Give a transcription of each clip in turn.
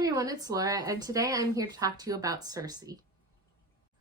everyone, it's Laura, and today I'm here to talk to you about Circe.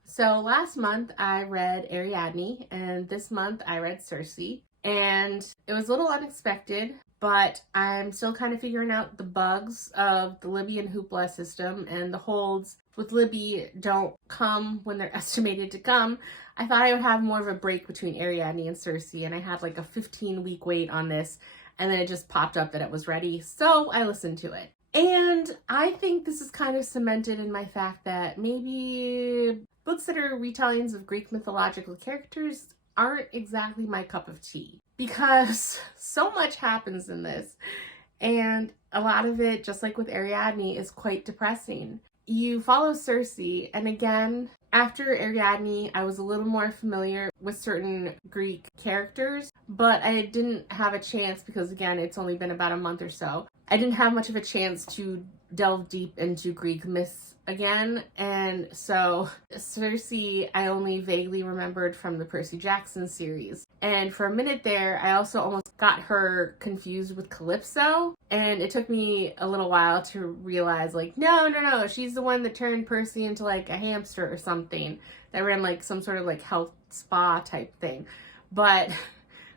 So last month I read Ariadne, and this month I read Circe, and it was a little unexpected, but I'm still kind of figuring out the bugs of the Libby and hoopla system, and the holds with Libby don't come when they're estimated to come. I thought I would have more of a break between Ariadne and Circe, and I had like a 15-week wait on this, and then it just popped up that it was ready, so I listened to it. And I think this is kind of cemented in my fact that maybe books that are retellings of Greek mythological characters aren't exactly my cup of tea, because so much happens in this, and a lot of it, just like with Ariadne, is quite depressing. You follow Circe, and again, after Ariadne, I was a little more familiar with certain Greek characters, but I didn't have a chance because, again, it's only been about a month or so. I didn't have much of a chance to delve deep into Greek myths again, and so Circe I only vaguely remembered from the Percy Jackson series. And for a minute there, I also almost got her confused with Calypso, and it took me a little while to realize, like, no, she's the one that turned Percy into like a hamster or something that ran like some sort of like health spa type thing. But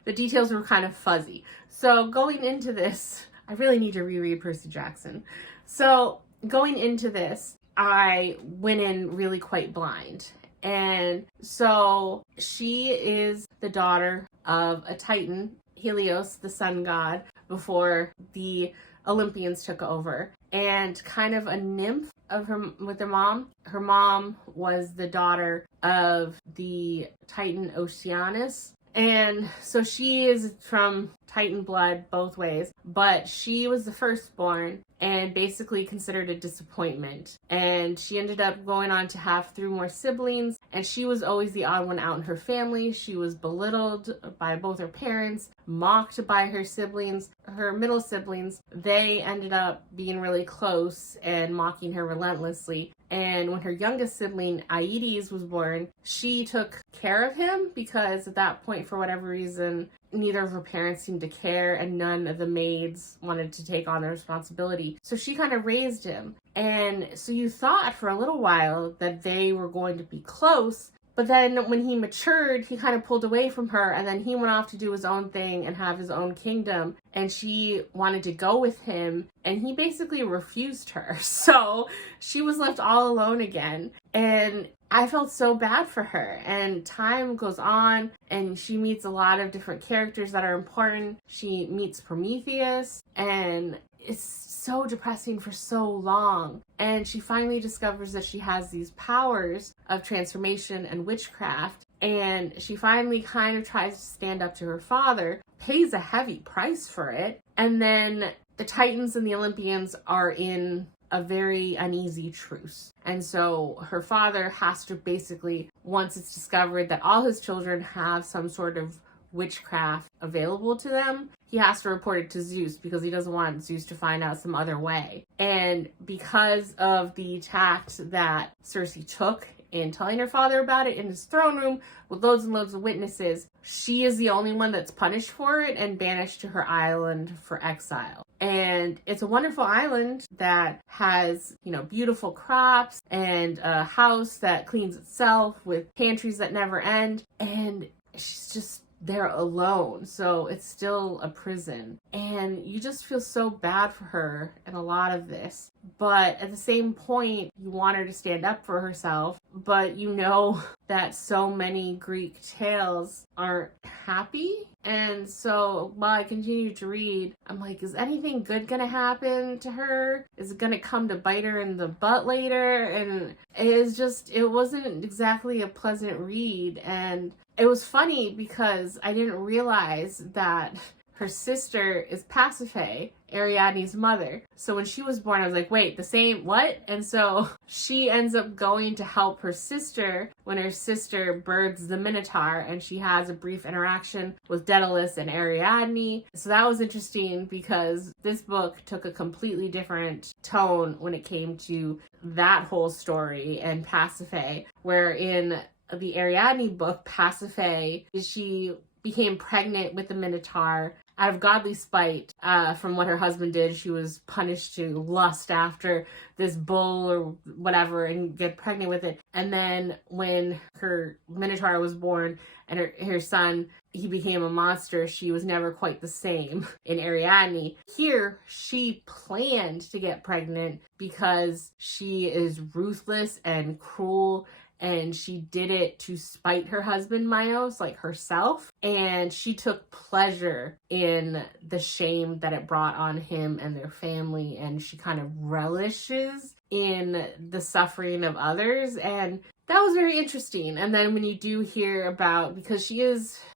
the details were kind of fuzzy. So going into this, I really need to reread Percy Jackson. So going into this, I went in really quite blind. And so she is the daughter of a Titan, Helios, the sun god, before the Olympians took over, and kind of a nymph of her with her mom. Her mom was the daughter of the Titan Oceanus. And so she is from Titan blood both ways, but she was the firstborn and basically considered a disappointment. And she ended up going on to have 3 more siblings, and she was always the odd one out in her family. She was belittled by both her parents, mocked by her siblings, her middle siblings. They ended up being really close and mocking her relentlessly. And when her youngest sibling, Aedes, was born, she took care of him because at that point, for whatever reason, neither of her parents seemed to care, and none of the maids wanted to take on the responsibility. So she kind of raised him. And so you thought for a little while that they were going to be close, but then when he matured, he kind of pulled away from her, and then he went off to do his own thing and have his own kingdom, and she wanted to go with him, and he basically refused her. So she was left all alone again, and I felt so bad for her. And time goes on, and she meets a lot of different characters that are important. She meets Prometheus, and it's so depressing for so long. And she finally discovers that she has these powers of transformation and witchcraft. And she finally kind of tries to stand up to her father, pays a heavy price for it. And then the Titans and the Olympians are in a very uneasy truce. And so her father has to basically, once it's discovered that all his children have some sort of witchcraft available to them, he has to report it to Zeus because he doesn't want Zeus to find out some other way. And because of the tact that Circe took in telling her father about it in his throne room with loads and loads of witnesses, she is the only one that's punished for it and banished to her island for exile. And it's a wonderful island that has, beautiful crops and a house that cleans itself with pantries that never end. And she's just there alone. So it's still a prison. And you just feel so bad for her in a lot of this. But at the same point, you want her to stand up for herself. But you know that so many Greek tales aren't happy. And so while I continue to read, I'm like, is anything good gonna happen to her? Is it gonna come to bite her in the butt later? And it wasn't exactly a pleasant read. And it was funny because I didn't realize that her sister is Pasiphae, Ariadne's mother. So when she was born, I was like, wait, the same, what? And so she ends up going to help her sister when her sister births the Minotaur, and she has a brief interaction with Daedalus and Ariadne. So that was interesting because this book took a completely different tone when it came to that whole story and Pasiphae, where in the Ariadne book, Pasiphae, she became pregnant with the Minotaur out of godly spite from what her husband did, she was punished to lust after this bull or whatever and get pregnant with it. And then when her Minotaur was born and her son, he became a monster, she was never quite the same in Ariadne. Here, she planned to get pregnant because she is ruthless and cruel, and she did it to spite her husband Minos, like herself, and she took pleasure in the shame that it brought on him and their family, and she kind of relishes in the suffering of others, and that was very interesting. And then when you do hear about, because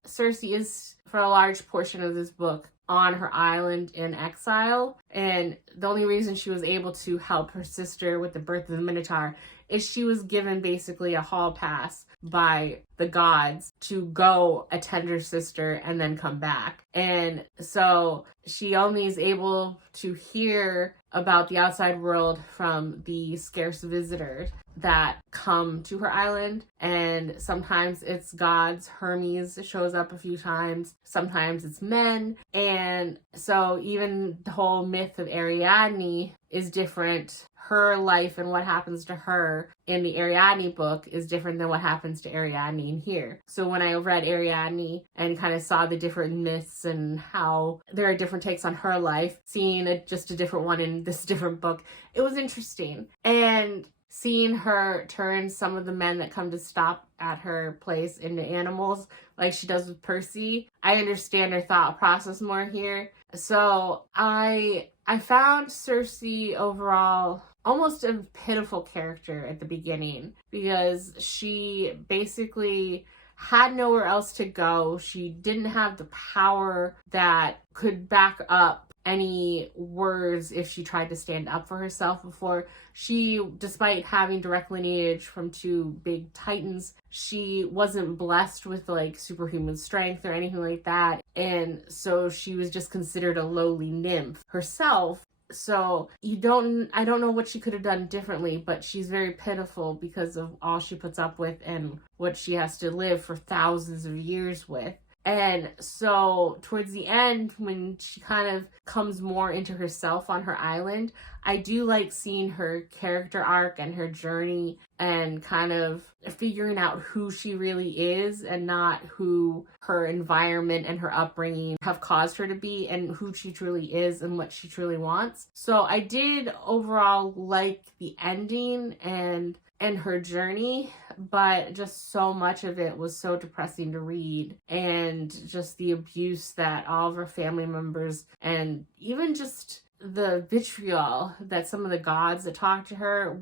Circe is, for a large portion of this book, on her island in exile, and the only reason she was able to help her sister with the birth of the Minotaur is she was given basically a hall pass by the gods to go attend her sister and then come back. And so she only is able to hear about the outside world from the scarce visitors that come to her island. And sometimes it's gods. Hermes shows up a few times. Sometimes it's men. And so even the whole myth of Ariadne is different. Her life and what happens to her in the Ariadne book is different than what happens to Ariadne in here. So when I read Ariadne and kind of saw the different myths and how there are different takes on her life, seeing just a different one in this different book, it was interesting. And seeing her turn some of the men that come to stop at her place into animals, like she does with Percy, I understand her thought process more here. So I found Circe overall almost a pitiful character at the beginning, because she basically had nowhere else to go. She didn't have the power that could back up any words if she tried to stand up for herself before. She, despite having direct lineage from two big titans, she wasn't blessed with like superhuman strength or anything like that. And so she was just considered a lowly nymph herself. So I don't know what she could have done differently, but she's very pitiful because of all she puts up with and what she has to live for thousands of years with. And so towards the end, when she kind of comes more into herself on her island, I do like seeing her character arc and her journey and kind of figuring out who she really is and not who her environment and her upbringing have caused her to be, and who she truly is and what she truly wants. So I did overall like the ending and her journey, but just so much of it was so depressing to read, and just the abuse that all of her family members, and even just the vitriol that some of the gods that talk to her,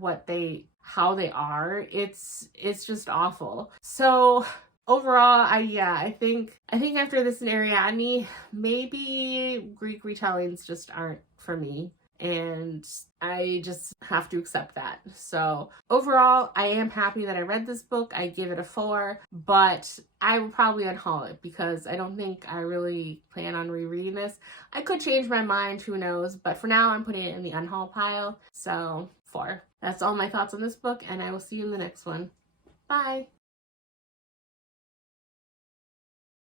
how they are, it's just awful. So overall, I think after this in Ariadne, maybe Greek retellings just aren't for me. And I just have to accept that. So overall, I am happy that I read this book. I give it a 4, but I will probably unhaul it because I don't think I really plan on rereading this. I could change my mind, who knows, but for now I'm putting it in the unhaul pile. So 4. That's all my thoughts on this book, and I will see you in the next one. Bye!